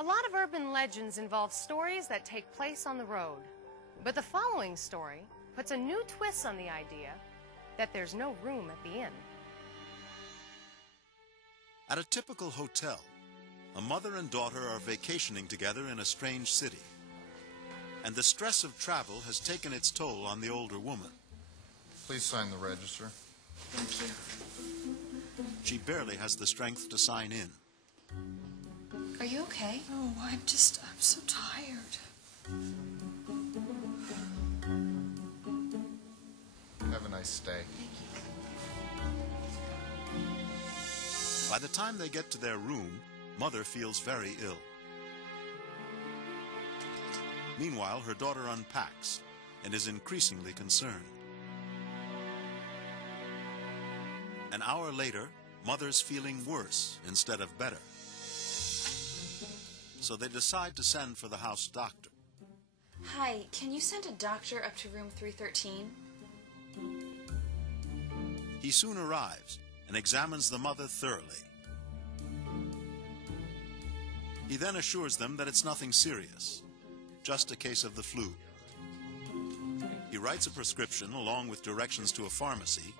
A lot of urban legends involve stories that take place on the road. But the following story puts a new twist on the idea that there's no room at the inn. At a typical hotel, a mother and daughter are vacationing together in a strange city. And the stress of travel has taken its toll on the older woman. Please sign the register. Thank you. She barely has the strength to sign in. Are you okay? Oh, I'm so tired. Have a nice stay. Thank you. By the time they get to their room, Mother feels very ill. Meanwhile, her daughter unpacks and is increasingly concerned. An hour later, Mother's feeling worse instead of better. So they decide to send for the house doctor. Hi, can you send a doctor up to room 313? He soon arrives and examines the mother thoroughly. He then assures them that it's nothing serious, just a case of the flu. He writes a prescription along with directions to a pharmacy,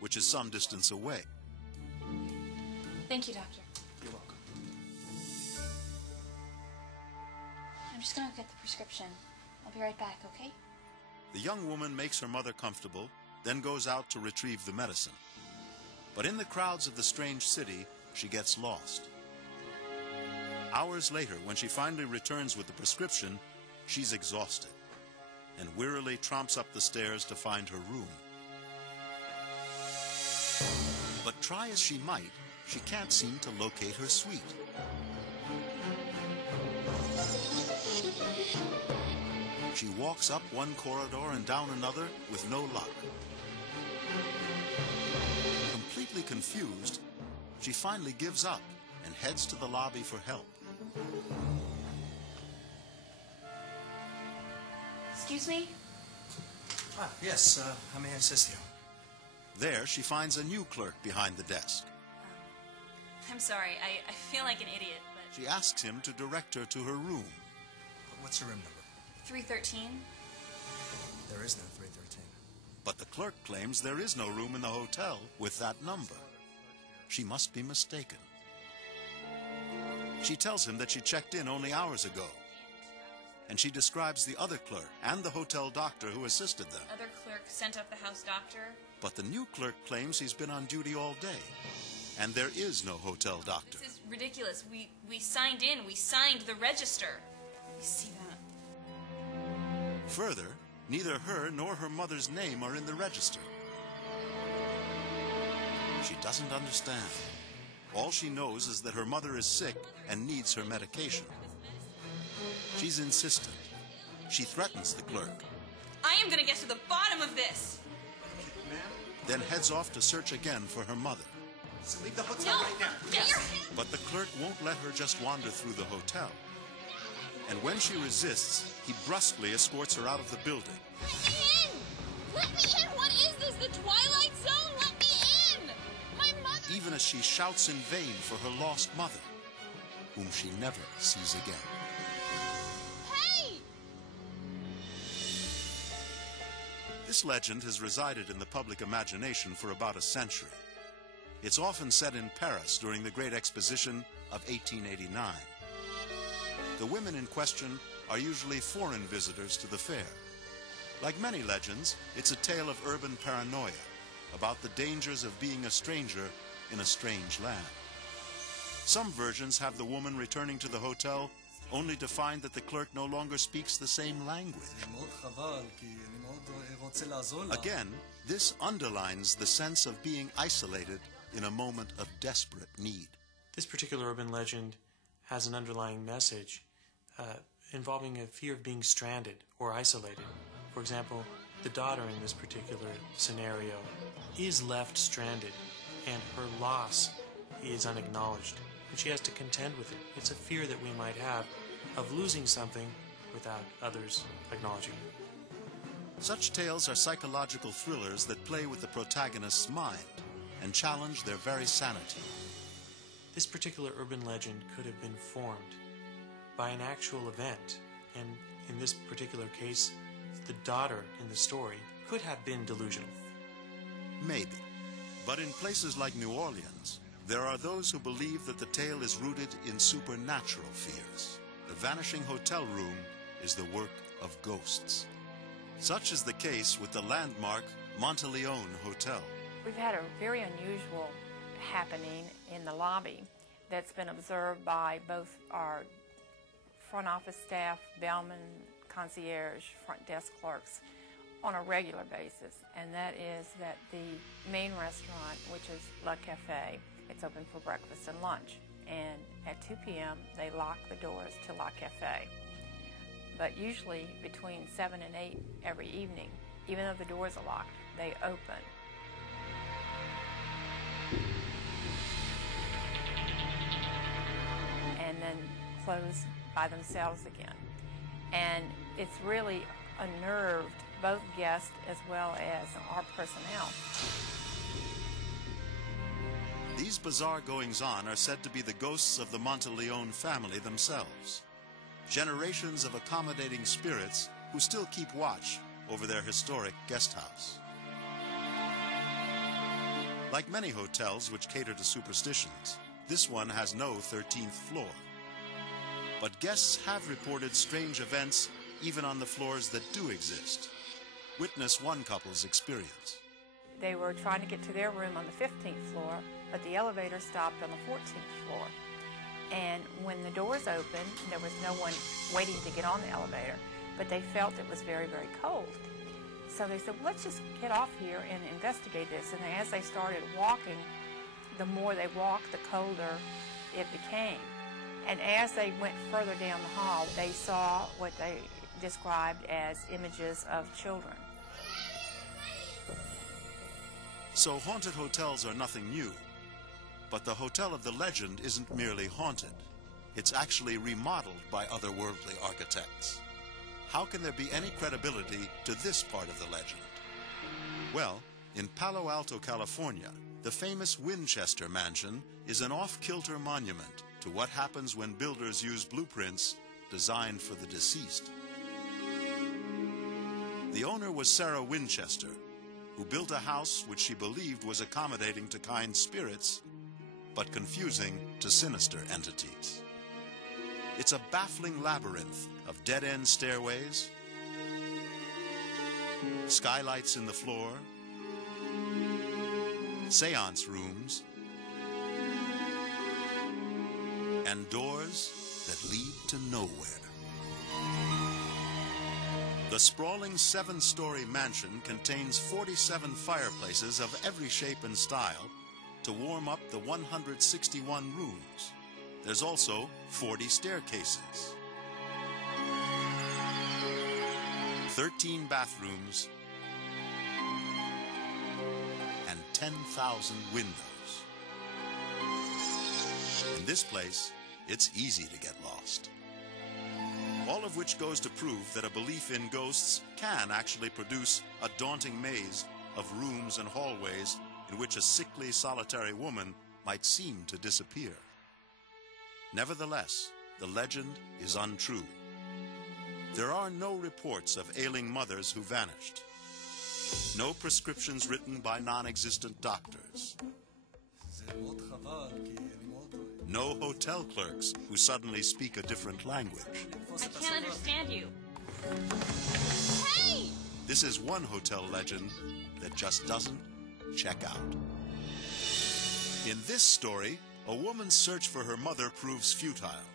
which is some distance away. Thank you, doctor. You're welcome. I'm just gonna get the prescription. I'll be right back, okay? The young woman makes her mother comfortable, then goes out to retrieve the medicine. But in the crowds of the strange city, she gets lost. Hours later, when she finally returns with the prescription, she's exhausted and wearily tromps up the stairs to find her room. But try as she might, she can't seem to locate her suite. She walks up one corridor and down another with no luck. Completely confused, she finally gives up and heads to the lobby for help. Excuse me? Yes, how may I assist you? There, she finds a new clerk behind the desk. I'm sorry, I feel like an idiot, but... She asks him to direct her to her room. What's her room number? 313? There is no 313. But the clerk claims there is no room in the hotel with that number. She must be mistaken. She tells him that she checked in only hours ago. And she describes the other clerk and the hotel doctor who assisted them. Other clerk sent up the house doctor? But the new clerk claims he's been on duty all day. And there is no hotel doctor. This is ridiculous. We signed in. We signed the register. You see that? Further, neither her nor her mother's name are in the register. She doesn't understand. All she knows is that her mother is sick and needs her medication. She's insistent. She threatens the clerk. I am going to get to the bottom of this. Ma'am? Then heads off to search again for her mother. So leave the hotel right now. Get your hand. But the clerk won't let her just wander through the hotel. And when she resists, he brusquely escorts her out of the building. Let me in! Let me in! What is this? The Twilight Zone? Let me in! My mother... Even as she shouts in vain for her lost mother, whom she never sees again. Hey! This legend has resided in the public imagination for about a century. It's often set in Paris during the Great Exposition of 1889. The women in question are usually foreign visitors to the fair. Like many legends, it's a tale of urban paranoia about the dangers of being a stranger in a strange land. Some versions have the woman returning to the hotel only to find that the clerk no longer speaks the same language. Again, this underlines the sense of being isolated in a moment of desperate need. This particular urban legend has an underlying message involving a fear of being stranded or isolated. For example, the daughter in this particular scenario is left stranded and her loss is unacknowledged, and she has to contend with it. It's a fear that we might have of losing something without others acknowledging it. Such tales are psychological thrillers that play with the protagonist's mind and challenge their very sanity. This particular urban legend could have been formed by an actual event, and in this particular case, the daughter in the story could have been delusional. Maybe. But in places like New Orleans, there are those who believe that the tale is rooted in supernatural fears. The vanishing hotel room is the work of ghosts. Such is the case with the landmark Monteleone Hotel. We've had a very unusual happening in the lobby that's been observed by both our front office staff, bellman, concierge, front desk clerks on a regular basis, and that is that the main restaurant, which is Le Café, it's open for breakfast and lunch, and at 2 p.m. they lock the doors to Le Café. But usually between 7 and 8 every evening, even though the doors are locked, they open. And then close by themselves again. And it's really unnerved both guests as well as our personnel. These bizarre goings-on are said to be the ghosts of the Monteleone family themselves. Generations of accommodating spirits who still keep watch over their historic guest house. Like many hotels which cater to superstitions, this one has no 13th floor. But guests have reported strange events even on the floors that do exist. Witness one couple's experience. They were trying to get to their room on the 15th floor, but the elevator stopped on the 14th floor. And when the doors opened, there was no one waiting to get on the elevator, but they felt it was very, very cold. So they said, well, let's just get off here and investigate this. And as they started walking, the more they walked, the colder it became. And as they went further down the hall, they saw what they described as images of children. So haunted hotels are nothing new. But the Hotel of the Legend isn't merely haunted. It's actually remodeled by otherworldly architects. How can there be any credibility to this part of the legend? Well, in Palo Alto, California, the famous Winchester Mansion is an off-kilter monument to what happens when builders use blueprints designed for the deceased. The owner was Sarah Winchester, who built a house which she believed was accommodating to kind spirits, but confusing to sinister entities. It's a baffling labyrinth of dead-end stairways, skylights in the floor, seance rooms, and doors that lead to nowhere. The sprawling 7-story mansion contains 47 fireplaces of every shape and style to warm up the 161 rooms. There's also 40 staircases, 13 bathrooms, and 10,000 windows. In this place, it's easy to get lost. All of which goes to prove that a belief in ghosts can actually produce a daunting maze of rooms and hallways in which a sickly, solitary woman might seem to disappear. Nevertheless, the legend is untrue. There are no reports of ailing mothers who vanished. No prescriptions written by non-existent doctors. No hotel clerks who suddenly speak a different language. I can't understand you. Hey! This is one hotel legend that just doesn't check out. In this story, a woman's search for her mother proves futile.